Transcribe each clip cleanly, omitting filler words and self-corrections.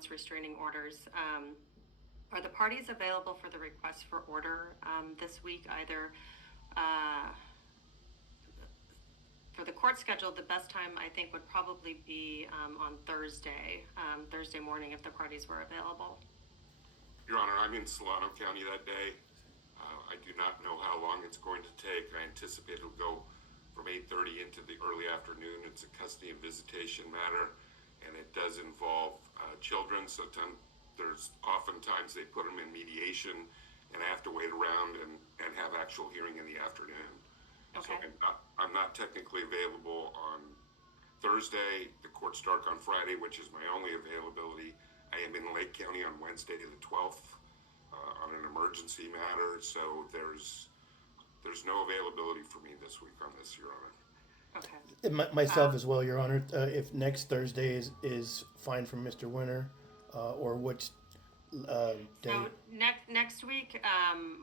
violence restraining orders. Are the parties available for the request for order this week? Either for the court schedule, the best time I think would probably be on Thursday morning if the parties were available. Your Honor, I'm in Solano County that day. I do not know how long it's going to take. I anticipate it'll go from 8:30 into the early afternoon. It's a custody and visitation matter, and it does involve children. So there's oftentimes they put them in mediation, and I have to wait around and have actual hearing in the afternoon. Okay. So I'm not technically available on Thursday. The court's dark on Friday, which is my only availability. I am in Lake County on Wednesday the 12th on an emergency matter. So there's no availability for me this week on this, Your Honor. Okay. Myself as well, Your Honor. If next Thursday is fine for Mr. Winter, or which day? So next week,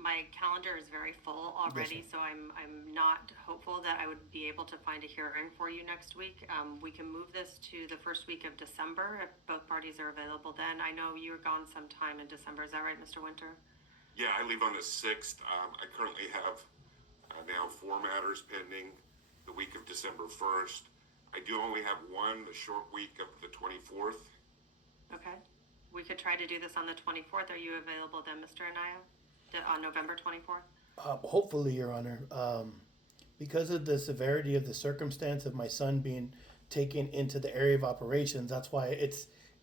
my calendar is very full already, Yes, so I'm not hopeful that I would be able to find a hearing for you next week. We can move this to the first week of December if both parties are available then. I know you're gone sometime in December. Is that right, Mr. Winter? Yeah, I leave on the 6th. I currently have now 4 matters pending the week of December 1st. I do only have one, the short week of the 24th. Okay. We could try to do this on the 24th. Are you available then, Mr. Anaya? On November 24th? Hopefully, Your Honor. Because of the severity of the circumstance of my son being taken into the area of operations, that's why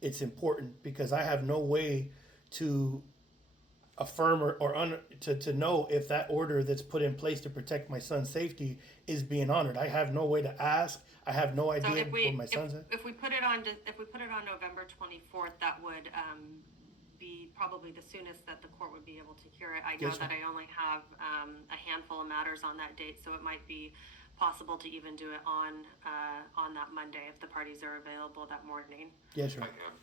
it's important, because I have no way to affirm to know if that order that's put in place to protect my son's safety is being honored. I have no way to ask. I have no So idea where my son's at. if we put it on November 24th, that would be probably the soonest that the court would be able to hear it. I know Yes, that ma'am. I only have a handful of matters on that date, so it might be possible to even do it on that Monday if the parties are available that morning. Yes, Your I Honor. am.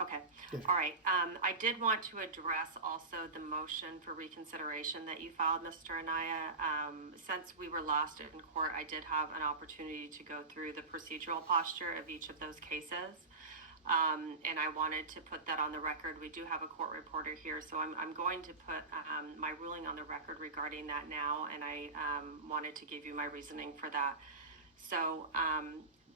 Okay. Yes. All right. I did want to address also the motion for reconsideration that you filed, Mr. Anaya. Since we were last in court, I did have an opportunity to go through the procedural posture of each of those cases. And I wanted to put that on the record. We do have a court reporter here, so I'm going to put my ruling on the record regarding that now, and I wanted to give you my reasoning for that. So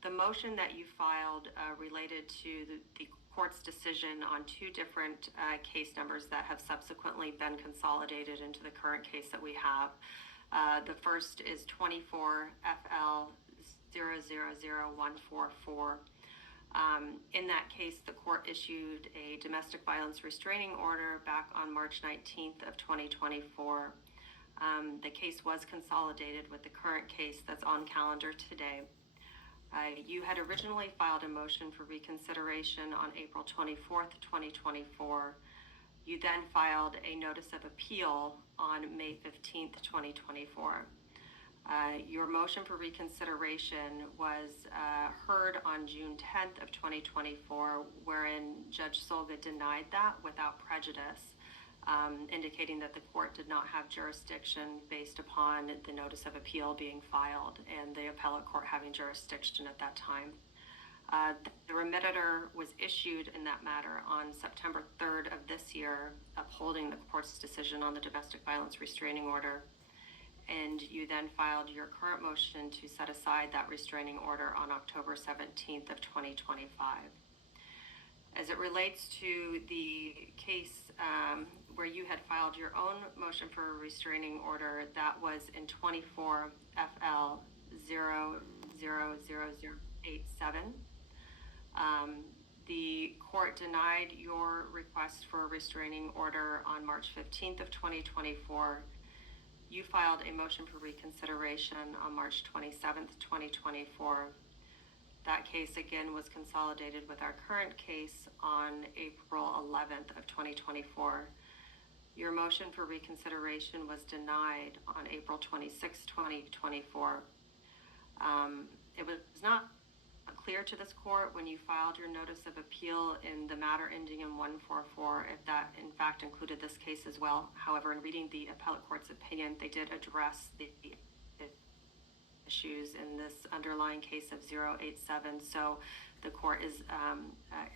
the motion that you filed related to the court's decision on 2 different case numbers that have subsequently been consolidated into the current case that we have. The first is 24 FL 000144. In that case, the court issued a domestic violence restraining order back on March 19th of 2024. The case was consolidated with the current case that's on calendar today. You had originally filed a motion for reconsideration on April 24th, 2024. You then filed a notice of appeal on May 15th, 2024. Your motion for reconsideration was heard on June 10th of 2024, wherein Judge Solga denied that without prejudice, indicating that the court did not have jurisdiction based upon the notice of appeal being filed and the appellate court having jurisdiction at that time. The remitter was issued in that matter on September 3rd of this year, upholding the court's decision on the domestic violence restraining order. And you then filed your current motion to set aside that restraining order on October 17th of 2025. As it relates to the case where you had filed your own motion for a restraining order, that was in 24 FL 000087. The court denied your request for a restraining order on March 15th of 2024. You filed a motion for reconsideration on March 27th, 2024. That case again was consolidated with our current case on April 11th of 2024. Your motion for reconsideration was denied on April 26th, 2024. It was not clear to this court when you filed your notice of appeal in the matter ending in 144 if that in fact included this case as well. However, in reading the appellate court's opinion, they did address the issues in this underlying case of 087. So the court is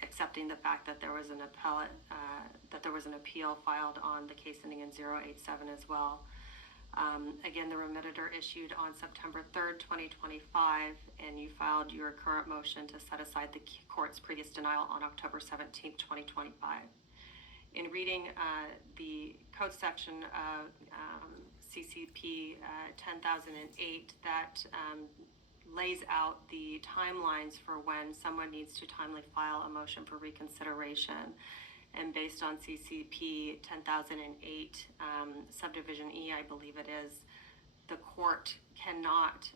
accepting the fact that there was an appeal filed on the case ending in 087 as well. Again, the remitter issued on September 3rd, 2025, and you filed your current motion to set aside the court's previous denial on October 17th, 2025. In reading the code section of CCP 10,008 that lays out the timelines for when someone needs to timely file a motion for reconsideration, and based on CCP 10,008 subdivision E, I believe it is, the court cannot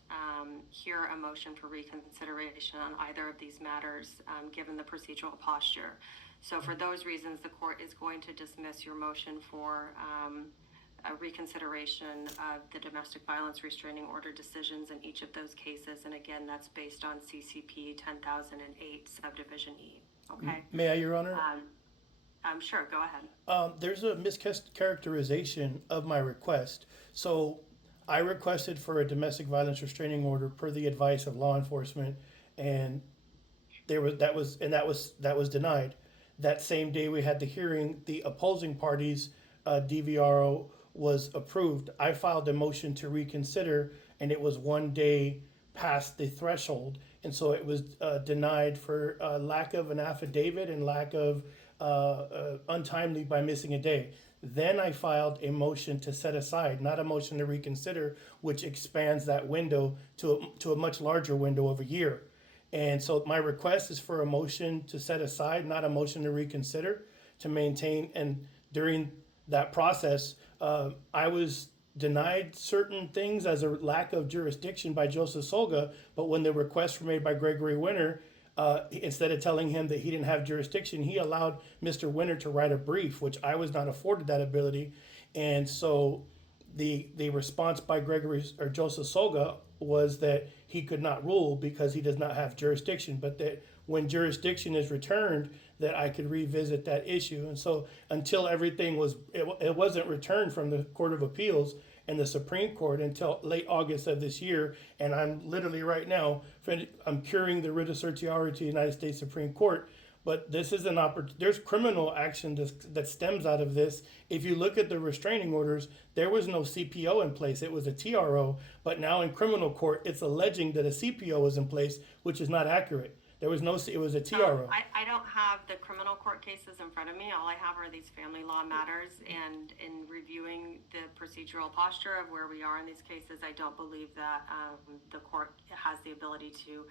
hear a motion for reconsideration on either of these matters given the procedural posture. So for those reasons, the court is going to dismiss your motion for a reconsideration of the domestic violence restraining order decisions in each of those cases. And again, that's based on CCP 10,008 subdivision E. Okay. May I, Your Honor? Sure, go ahead. There's a mischaracterization of my request. So I requested for a domestic violence restraining order per the advice of law enforcement, and that was denied. That same day we had the hearing, the opposing parties' DVRO was approved. I filed a motion to reconsider, and it was 1 day past the threshold, and so it was denied for lack of an affidavit and lack of untimely by missing a day. Then I filed a motion to set aside, not a motion to reconsider, which expands that window to a much larger window of a year. And so my request is for a motion to set aside, not a motion to reconsider, to maintain. And during that process, I was denied certain things as a lack of jurisdiction by Joseph Solga, but when the requests were made by Gregory Winter, instead of telling him that he didn't have jurisdiction, he allowed Mr. Winter to write a brief, which I was not afforded that ability. And so the response by Joseph Solga was that he could not rule because he does not have jurisdiction, but that when jurisdiction is returned, that I could revisit that issue. And so until everything it wasn't returned from the Court of Appeals and the Supreme Court until late August of this year, and I'm literally right now, I'm curing the writ of certiorari to the United States Supreme Court. But this is there's criminal action that stems out of this. If you look at the restraining orders, there was no CPO in place. It was a TRO. But now in criminal court, it's alleging that a CPO was in place, which is not accurate. There was no, it was a TRO. I don't have the criminal court cases in front of me. All I have are these family law matters. And in reviewing the procedural posture of where we are in these cases, I don't believe that the court has the ability to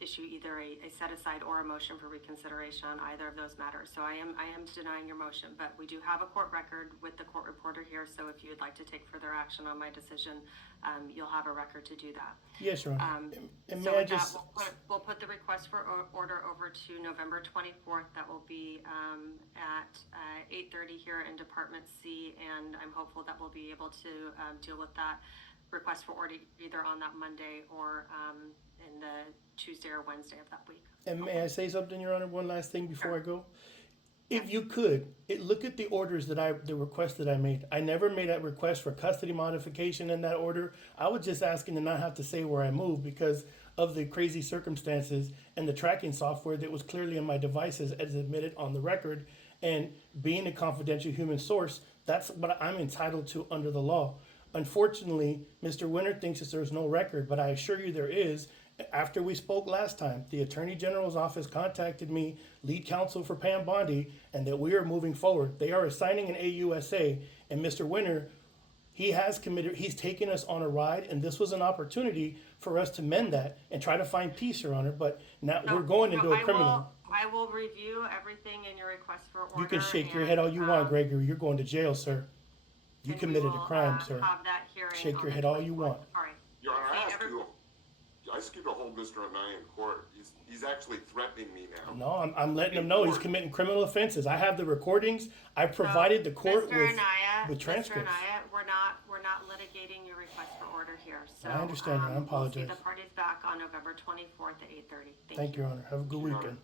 issue either a set aside or a motion for reconsideration on either of those matters. So I am denying your motion, but we do have a court record with the court reporter here. So if you would like to take further action on my decision, you'll have a record to do that. Yes, Your Honor. And so may I with just... that, we'll put the request for order over to November 24th. That will be at 8:30 here in Department C, and I'm hopeful that we'll be able to deal with that request for order either on that Monday or in the Tuesday or Wednesday of that week. And may I say something, Your Honor? One last thing before I go. If you could, look at the orders the request that I made. I never made a request for custody modification in that order. I was just asking to not have to say where I moved because of the crazy circumstances and the tracking software that was clearly in my devices as admitted on the record. And being a confidential human source, that's what I'm entitled to under the law. Unfortunately, Mr. Winter thinks that there's no record, but I assure you there is. After we spoke last time, the Attorney General's office contacted me, lead counsel for Pam Bondi, and that we are moving forward. They are assigning an AUSA, and Mr. Winter, he's taken us on a ride, and this was an opportunity for us to mend that and try to find peace, Your Honor, but now we're going into a criminal. I will review everything in your request for order. You can shake your head all you want, Gregory. You're going to jail, sir. You committed a crime, sir. Have that hearing shake your head all you want. All right. Your Honor, I ask you to hold Mr. Anaya in court. He's actually threatening me now. No, I'm letting him know he's committing criminal offenses. I have the recordings. I provided the court with transcripts. Mr. Anaya, we're not litigating your request for order here. So I understand. I apologize. We'll see the parties back on November 24th at 8:30. Thank you, Your Honor. Have a good weekend.